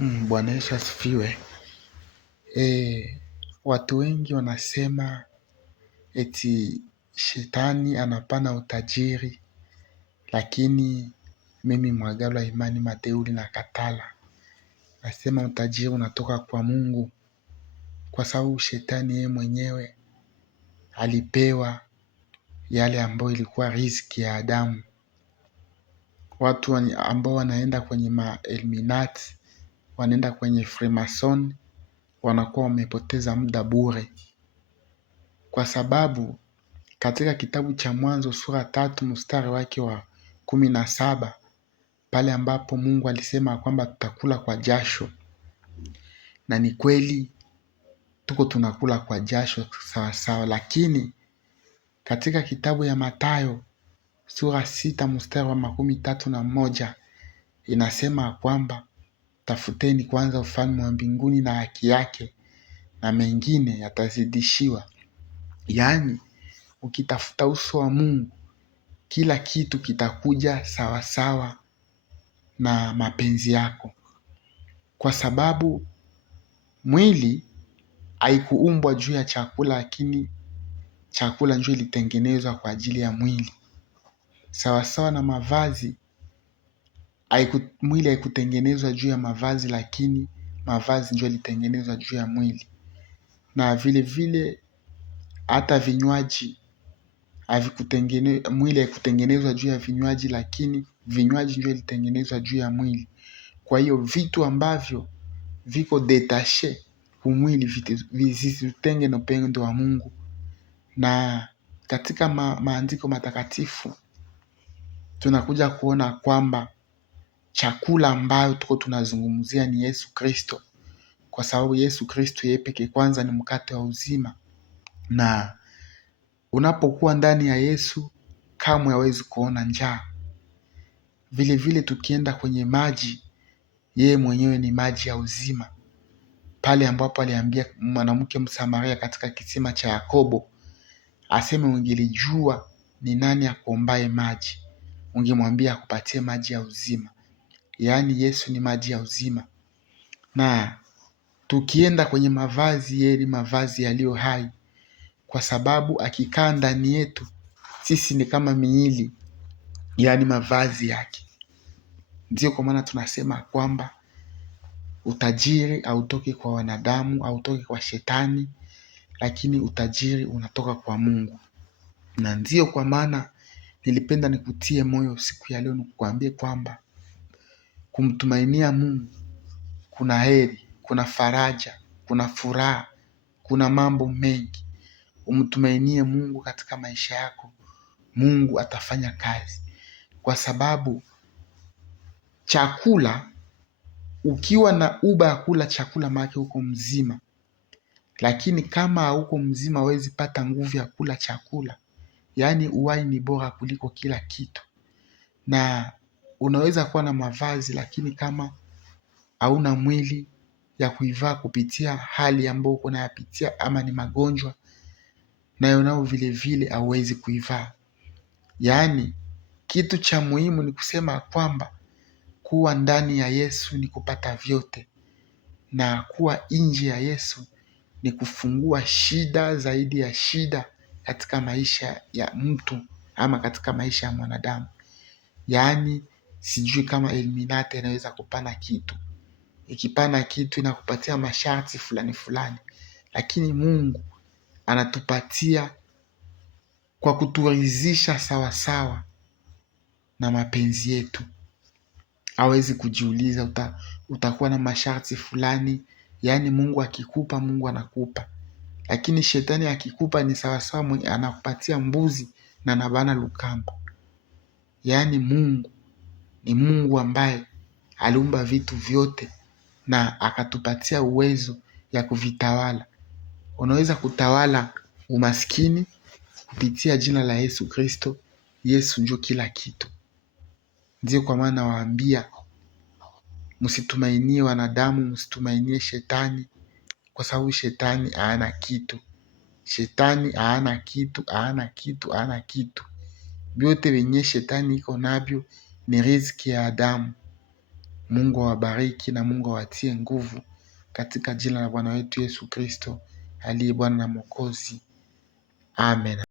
Bwana Yesu asifiwe. Watu wengi wanasema eti shetani anapana utajiri, lakini mimi Mwagalo wa Imani Mateuli na katala, nasema utajiri unatoka kwa Mungu, kwa sababu shetani yeye mwenyewe alipewa yale ambayo ilikuwa riziki ya Adamu. Watu ambao wanaenda kwenye Illuminati, wanaenda kwenye Freemason, wanakuwa wamepoteza muda bure, kwa sababu katika kitabu cha Mwanzo sura 3 mstari wake wa 17, pale ambapo Mungu alisema kwamba tutakula kwa jasho, na ni kweli tuko tunakula kwa jasho sawasawa, lakini katika kitabu ya Mathayo sura 6 mstari wa 31 inasema kwamba tafuteni kwanza ufalme wa mbinguni na haki yake, na mengine yatazidishiwa. Yaani ukitafuta uso wa Mungu, kila kitu kitakuja sawasawa na mapenzi yako, kwa sababu mwili haikuumbwa juu ya chakula, lakini chakula ndio ilitengenezwa kwa ajili ya mwili. Sawasawa na mavazi, mwili haikutengenezwa juu ya mavazi, lakini mavazi ndio ilitengenezwa juu ya mwili. Na vile vile hata vinywaji mwili haikutengenezwa juu ya vinywaji, lakini vinywaji ndio ilitengenezwa juu ya mwili. Kwa hiyo vitu ambavyo viko detashe kumwili visitenge na upendo wa Mungu. Na katika maandiko matakatifu tunakuja kuona kwamba chakula ambayo tuko tunazungumzia ni Yesu Kristo, kwa sababu Yesu Kristo yeye pekee kwanza ni mkate wa uzima, na unapokuwa ndani ya Yesu kamwe hawezi kuona njaa. Vile vile tukienda kwenye maji, yeye mwenyewe ni maji ya uzima. Pale ambapo aliambia mwanamke Msamaria katika kisima cha Yakobo, aseme ungelijua ni nani akuombaye maji, ungemwambia akupatie maji ya uzima. Yaani Yesu ni maji ya uzima. Na tukienda kwenye mavazi, yeye ni mavazi yaliyo hai, kwa sababu akikaa ndani yetu sisi ni kama miili, yaani mavazi yake. Ndio kwa maana tunasema kwamba utajiri hautoki kwa wanadamu, hautoki kwa shetani, lakini utajiri unatoka kwa Mungu. Na ndio kwa maana nilipenda nikutie moyo siku ya leo, nikuambie kwamba kumtumainia Mungu kuna heri, kuna faraja, kuna furaha, kuna mambo mengi. Umtumainie Mungu katika maisha yako, Mungu atafanya kazi, kwa sababu chakula, ukiwa na uba ya kula chakula maana uko mzima, lakini kama hauko mzima hauwezi pata nguvu ya kula chakula. Yaani uhai ni bora kuliko kila kitu. Na unaweza kuwa na mavazi, lakini kama hauna mwili ya kuivaa kupitia hali ambayo uko unayapitia, ama ni magonjwa, nayo nao vile vile hauwezi kuivaa. Yaani kitu cha muhimu ni kusema kwamba kuwa ndani ya Yesu ni kupata vyote, na kuwa nje ya Yesu ni kufungua shida zaidi ya shida katika maisha ya mtu, ama katika maisha ya mwanadamu. Yaani sijui kama Illuminati inaweza kupana kitu. Ikipana kitu inakupatia masharti fulani fulani, lakini Mungu anatupatia kwa kuturidhisha sawasawa na mapenzi yetu. Hawezi kujiuliza utakuwa na masharti fulani. Yaani Mungu akikupa, Mungu anakupa, lakini shetani akikupa ni sawasawa anakupatia mbuzi na anabana lukamba. Yaani Mungu ni Mungu ambaye aliumba vitu vyote na akatupatia uwezo ya kuvitawala. Unaweza kutawala umaskini kupitia jina la Yesu Kristo. Yesu ndio kila kitu. Ndio kwa maana waambia, msitumainie wanadamu, msitumainie shetani, kwa sababu shetani hana kitu. Shetani hana kitu. Vyote venye shetani iko navyo ni riziki ya Adamu. Mungu awabariki na Mungu awatie nguvu katika jina la Bwana wetu Yesu Kristo aliye Bwana na Mwokozi. Amen.